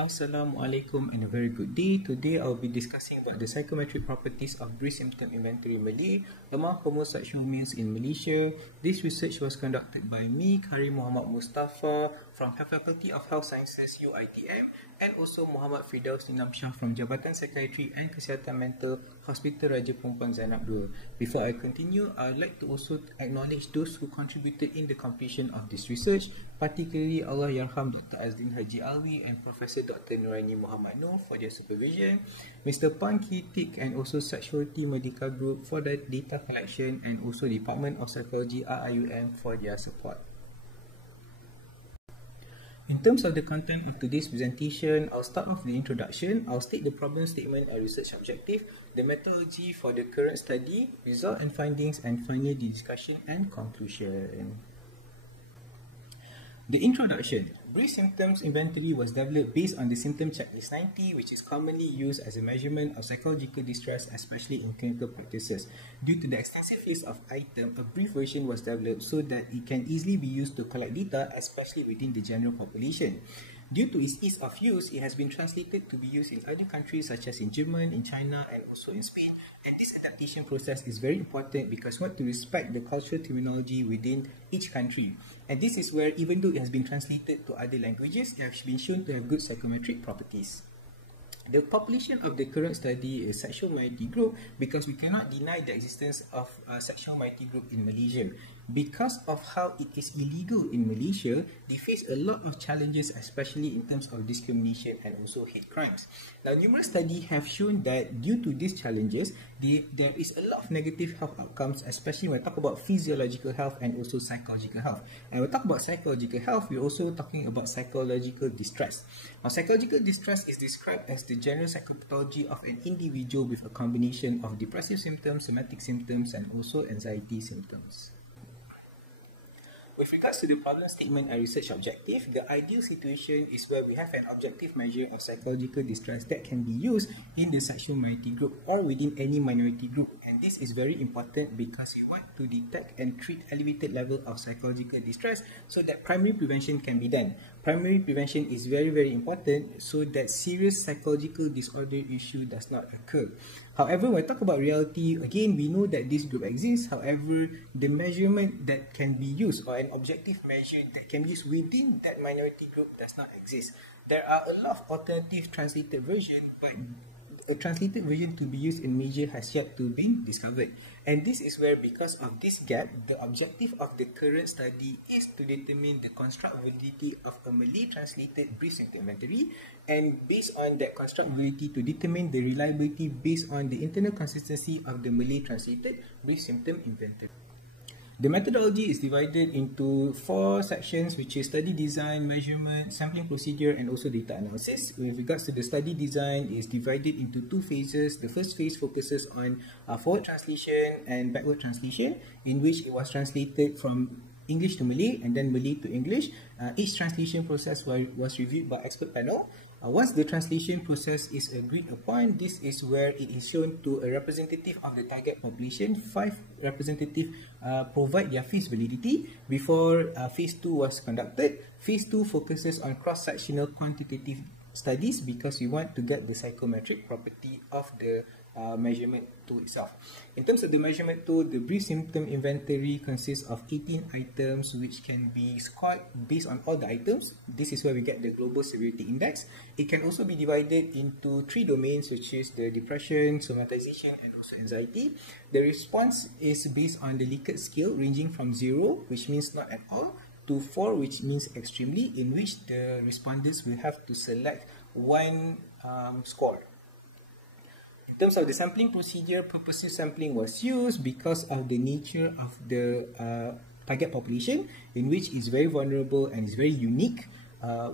Assalamualaikum and a very good day. Today I'll be discussing about the psychometric properties of brief symptom inventory Malay among homosexual males in Malaysia. This research was conducted by me, Qarem Mohamed Mustafa from Faculty of Health Sciences ICSTEM and also Muhammad Shah from Jabatan Psychiatri and Kesihatan Mental Hospital Raja Perempuan Zainab II. Before I continue, I'd like to also acknowledge those who contributed in the completion of this research, particularly Allah Yarham Dr. Azlin Haji Alwi and Professor Dr. Nuraini Muhammad Noor for their supervision, Mr. Pan Kitik and also Sexuality Medical Group for the data collection, and also Department of Psychology RIUM for their support. In terms of the content of today's presentation, I'll start off with the introduction. I'll state the problem statement and research objective, the methodology for the current study, result and findings, and finally the discussion and conclusion. The introduction. Brief symptoms inventory was developed based on the symptom checklist 90, which is commonly used as a measurement of psychological distress, especially in clinical practices. Due to the extensive list of items, a brief version was developed so that it can easily be used to collect data, especially within the general population. Due to its ease of use, it has been translated to be used in other countries such as in Germany, in China, and also in Spain. And this adaptation process is very important because we want to respect the cultural terminology within each country. And this is where, even though it has been translated to other languages, it has been shown to have good psychometric properties. The population of the current study is sexual minority group because we cannot deny the existence of a sexual minority group in Malaysia. Because of how it is illegal in Malaysia, they face a lot of challenges, especially in terms of discrimination and also hate crimes. Now, numerous studies have shown that due to these challenges, there is a lot of negative health outcomes, especially when we talk about physiological health and also psychological health. And when we talk about psychological health, we're also talking about psychological distress. Now, psychological distress is described as the general psychopathology of an individual with a combination of depressive symptoms, somatic symptoms, and also anxiety symptoms. With regards to the problem statement and research objective, the ideal situation is where we have an objective measure of psychological distress that can be used in the sexual minority group or within any minority group. And this is very important because we want to detect and treat elevated level of psychological distress so that primary prevention can be done. Primary prevention is very, very important so that serious psychological disorder issue does not occur. However, when we talk about reality, again, we know that this group exists. However, the measurement that can be used or an objective measure that can be used within that minority group does not exist. There are a lot of alternative translated versions, but a translated version to be used in Malaysia has yet to be discovered. And this is where, because of this gap, the objective of the current study is to determine the construct validity of a Malay translated brief symptom inventory, and based on that construct validity to determine the reliability based on the internal consistency of the Malay translated brief symptom inventory. The methodology is divided into 4 sections, which is study design, measurement, sampling procedure, and also data analysis. With regards to the study design, it is divided into 2 phases. The first phase focuses on forward translation and backward translation, in which it was translated from English to Malay and then Malay to English. Each translation process was reviewed by expert panel. Once the translation process is agreed upon, this is where it is shown to a representative of the target population. 5 representatives provide their phase validity before phase 2 was conducted. Phase 2 focuses on cross-sectional quantitative studies because we want to get the psychometric property of the measurement tool itself. In terms of the measurement tool, the brief symptom inventory consists of 18 items which can be scored based on all the items. This is where we get the global severity index. It can also be divided into 3 domains, which is the depression, somatization, and also anxiety. The response is based on the Likert scale ranging from 0, which means not at all, to 4, which means extremely, in which the respondents will have to select one score. In terms of the sampling procedure, purposive sampling was used because of the nature of the target population, in which it's very vulnerable and is very unique.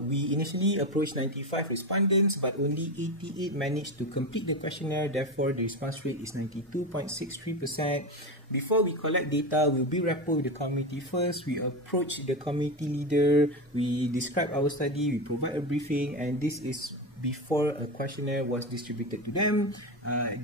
We initially approached 95 respondents, but only 88 managed to complete the questionnaire. Therefore, the response rate is 92.63%. Before we collect data, we'll be rapport with the community first. We approach the community leader, we describe our study, we provide a briefing, and this is before a questionnaire was distributed to them.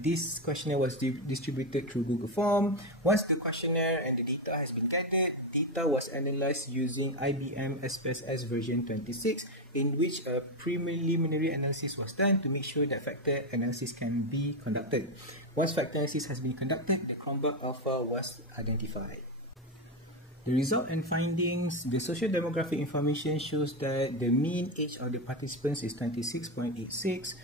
This questionnaire was distributed through Google Form. Once the questionnaire and the data has been gathered, data was analyzed using IBM SPSS version 26, in which a preliminary analysis was done to make sure that factor analysis can be conducted. Once factor analysis has been conducted, the Chromebook alpha was identified. The result and findings, the social demographic information shows that the mean age of the participants is 26.86.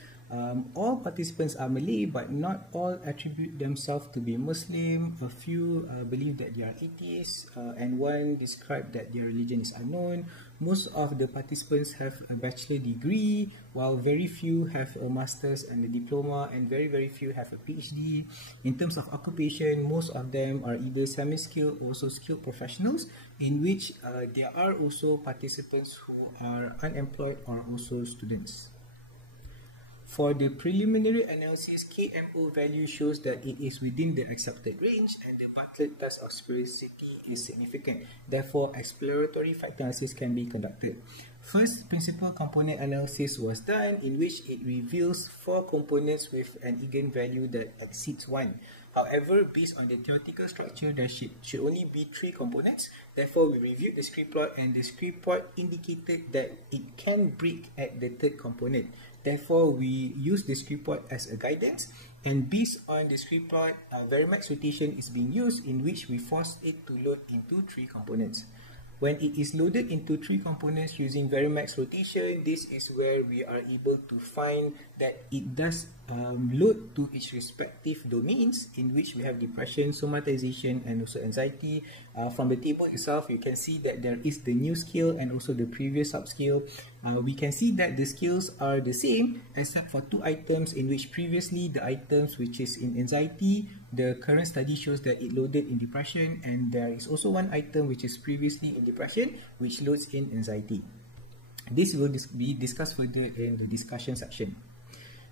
All participants are Malay, but not all attribute themselves to be Muslim. A few believe that they are atheists, and one described that their religion is unknown. Most of the participants have a bachelor degree, while very few have a master's and a diploma, and very few have a PhD. In terms of occupation, most of them are either semi-skilled or also skilled professionals, in which there are also participants who are unemployed or also students. For the preliminary analysis, KMO value shows that it is within the accepted range and the Bartlett test of sphericity is significant. Therefore, exploratory factor analysis can be conducted. First, principal component analysis was done, in which it reveals 4 components with an eigenvalue that exceeds 1. However, based on the theoretical structure, there should only be 3 components. Therefore, we reviewed the script plot, and the script plot indicated that it can break at the 3rd component. Therefore, we use the script plot as a guidance, and based on the script plot, Varimax rotation is being used, in which we force it to load into 3 components. When it is loaded into 3 components using Varimax rotation, this is where we are able to find that it does load to its respective domains, in which we have depression, somatization, and also anxiety. From the table itself, you can see that there is the new scale and also the previous subscale. We can see that the scales are the same except for 2 items, in which previously the items which is in anxiety, the current study shows that it loaded in depression, and there is also 1 item which is previously in depression which loads in anxiety. This will be discussed further in the discussion section.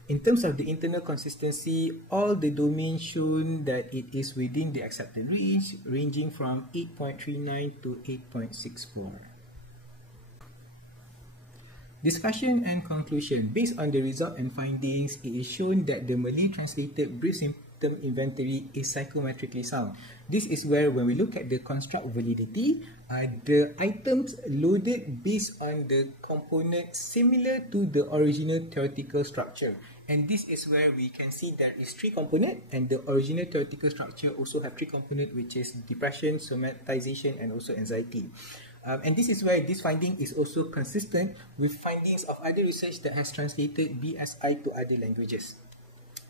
In terms of the internal consistency, all the domains shown that it is within the accepted range, ranging from 8.39 to 8.64. Discussion and conclusion. Based on the result and findings, it is shown that the Malay translated brief symptom inventory is psychometrically sound. This is where, when we look at the construct validity, the items loaded based on the components similar to the original theoretical structure. And this is where we can see there is 3 components, and the original theoretical structure also have 3 components, which is depression, somatization, and also anxiety. And this is where this finding is also consistent with findings of other research that has translated BSI to other languages.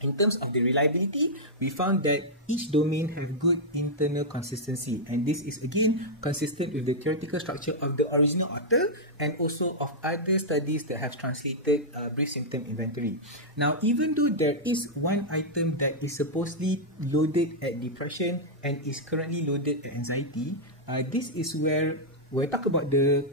In terms of the reliability, we found that each domain have good internal consistency, and this is again consistent with the theoretical structure of the original author and also of other studies that have translated brief symptom inventory. Now, even though there is 1 item that is supposedly loaded at depression and is currently loaded at anxiety, this is where we talk about the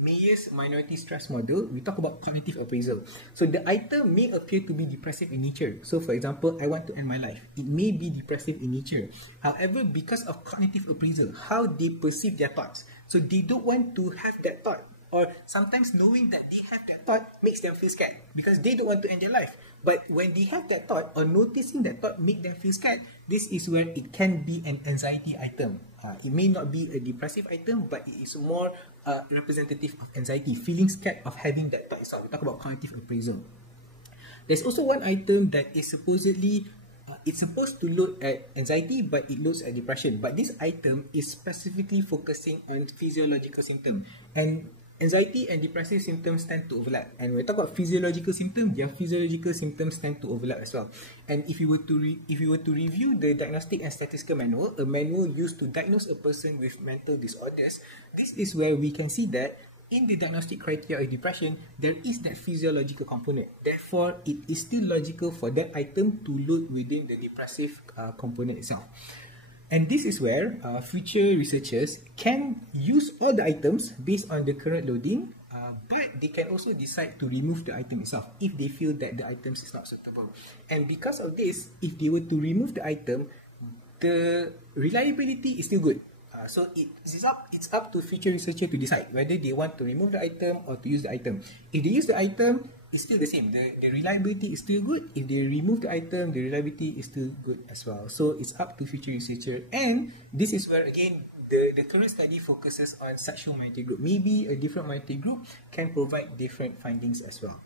Mayer's minority stress model. We talk about cognitive appraisal. So the item may appear to be depressive in nature. So for example, I want to end my life. It may be depressive in nature. However, because of cognitive appraisal, how they perceive their thoughts. So they don't want to have that thought. Or sometimes knowing that they have that thought makes them feel scared because they don't want to end their life. But when they have that thought or noticing that thought make them feel scared, this is where it can be an anxiety item. It may not be a depressive item, but it is more representative of anxiety, feeling scared of having that thought. So we talk about cognitive appraisal. There's also 1 item that is supposedly it's supposed to load at anxiety, but it loads at depression. But this item is specifically focusing on physiological symptoms, and anxiety and depressive symptoms tend to overlap. And when we talk about physiological symptoms, their physiological symptoms tend to overlap as well. And if you were to review the Diagnostic and Statistical Manual, a manual used to diagnose a person with mental disorders, this is where we can see that in the diagnostic criteria of depression, there is that physiological component. Therefore, it is still logical for that item to load within the depressive component itself. And this is where future researchers can use all the items based on the current loading, but they can also decide to remove the item itself if they feel that the items is not suitable. And because of this, if they were to remove the item, the reliability is still good. So it's up to future researcher to decide whether they want to remove the item or to use the item. If they use the item, it's still the same. The reliability is still good. If they remove the item, the reliability is still good as well. So it's up to future researcher. And this is where again the current study focuses on sexual minority group. Maybe a different minority group can provide different findings as well.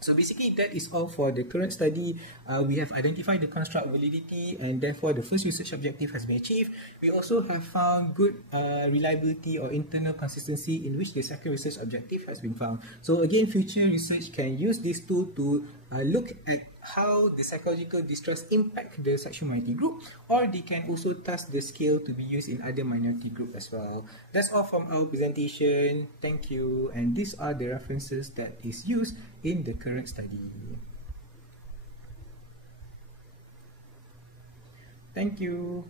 So basically that is all for the current study. We have identified the construct validity, and therefore the first research objective has been achieved. We also have found good reliability or internal consistency in which the second research objective has been found. So again, future research can use this tool to look at how the psychological distress impact the sexual minority group, or they can also task the scale to be used in other minority group as well. That's all from our presentation. Thank you. And these are the references that is used in the current study. Thank you.